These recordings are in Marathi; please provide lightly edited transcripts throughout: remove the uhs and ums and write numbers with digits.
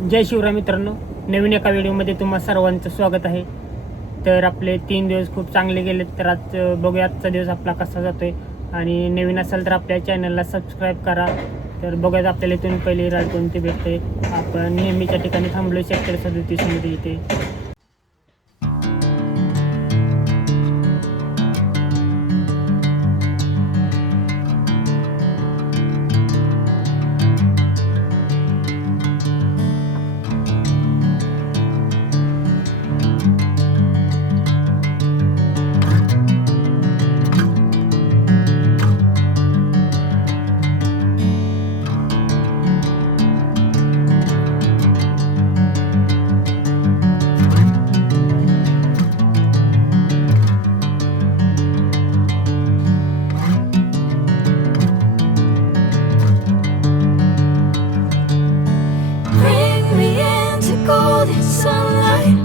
जय शिवराय मित्रांनो, नवीन एका व्हिडिओमध्ये तुम्हा सर्वांचं स्वागत आहे. तर आपले 3 दिवस खूप चांगले गेले. तर आज बघूया आजचा दिवस आपला कसा जातोय. आणि नवीन असाल तर आपल्या चॅनलला सबस्क्राईब करा. तर बघूयात आपल्याला इथून पहिली राईड कोणती भेटते. आपण नेहमीच्या ठिकाणी थांबलो सेक्टर 37 मध्ये इथे. Bring me into golden sunlight.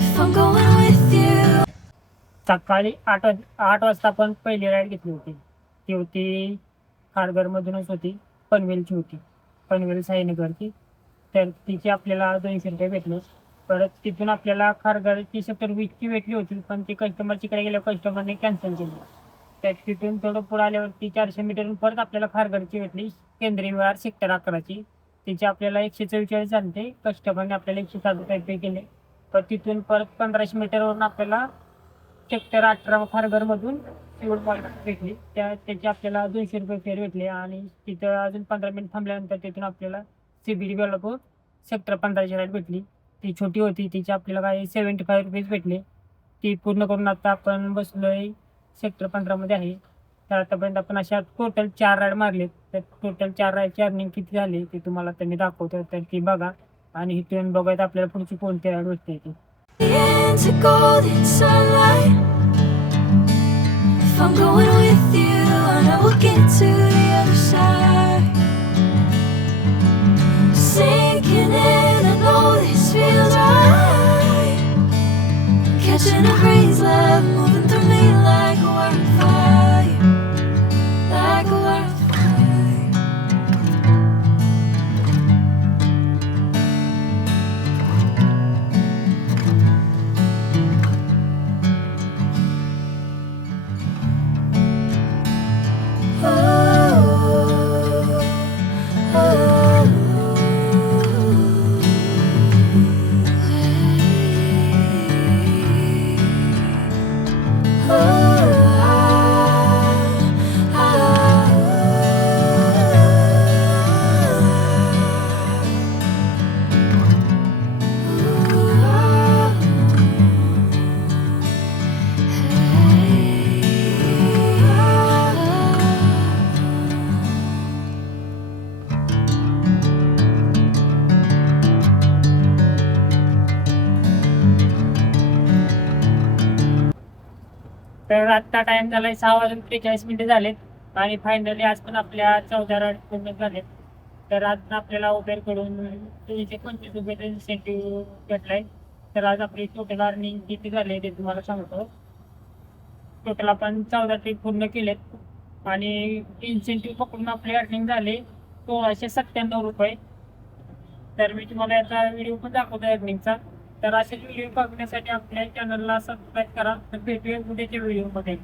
If I'm going with you. सकाळी 8 वाजता आपण पहिली राईड घेतली होती. ती होती खारघरमधूनच होती, पनवेलची होती, पनवेल साईनगरची. तर तिची आपल्याला 200 रुपये भेटले. परत तिथून आपल्याला खारघरची सेक्टर 20ची भेटली होती, पण ती कस्टमरच्याकडे गेल्यावर कस्टमरने कॅन्सल केली. तर तिथून थोडं पुढे आल्यावरती 400 मीटरहून परत आपल्याला खारघरची भेटली, केंद्रीय विहार सेक्टर 11ची. तिची आपल्याला 144 झाले. कस्टमरने आपल्याला 107 रुपये पे केले. तर तिथून परत 1500 मीटरवरून आपल्याला सेक्टर 18 खारघरमधून शिवड पॉईंट भेटली. त्याची आपल्याला 200 रुपये फेअर भेटले. आणि तिथं अजून 15 मिनिट थांबल्यानंतर तिथून आपल्याला CBD बेलापूर सेक्टर 15ची राईड भेटली. ती छोटी होती, तिची आपल्याला काही 75 रुपीज भेटले. ती पूर्ण करून आता आपण बसलोय सेक्टर 15मध्ये आहे. तर आतापर्यंत आपण अशा टोटल 4 राईड मारलेत. तर टोटल 4 राईडची अर्निंग किती झाली ते तुम्हाला तर मी दाखवतो. तर ती बघा आणि इथून बघायचं आपल्याला पुढची कोणती राईड भेटते ती. Into golden sunlight. If I'm going with you, I know we'll get to the other side. Sinking in, I know this feels right. Catching a breeze, love moving through me like a wildfire, like a wildfire. तर आत्ता टाइम झालाय 6:43 झालेत. आणि फायनली आज पण आपल्या 14 राईड पूर्ण झालेत. तर आज आपल्याला उबेरकडून 225 रुपये इन्सेंटिव्ह भेटलाय. तर आज आपली टोटल अर्निंग किती झाले ते तुम्हाला सांगतो. टोटल आपण 14 ट्रिप पूर्ण केलेत. आणि इन्सेंटिव्ह पकडून आपली अर्निंग झाली 1697 रुपये. तर मी तुम्हाला याचा व्हिडिओ पण दाखवतो अर्निंगचा. तर असेच व्हिडिओ बघण्यासाठी आपल्या चॅनलला सबस्क्राईब करा. तर भेटूया उद्याच्या व्हिडिओमध्ये.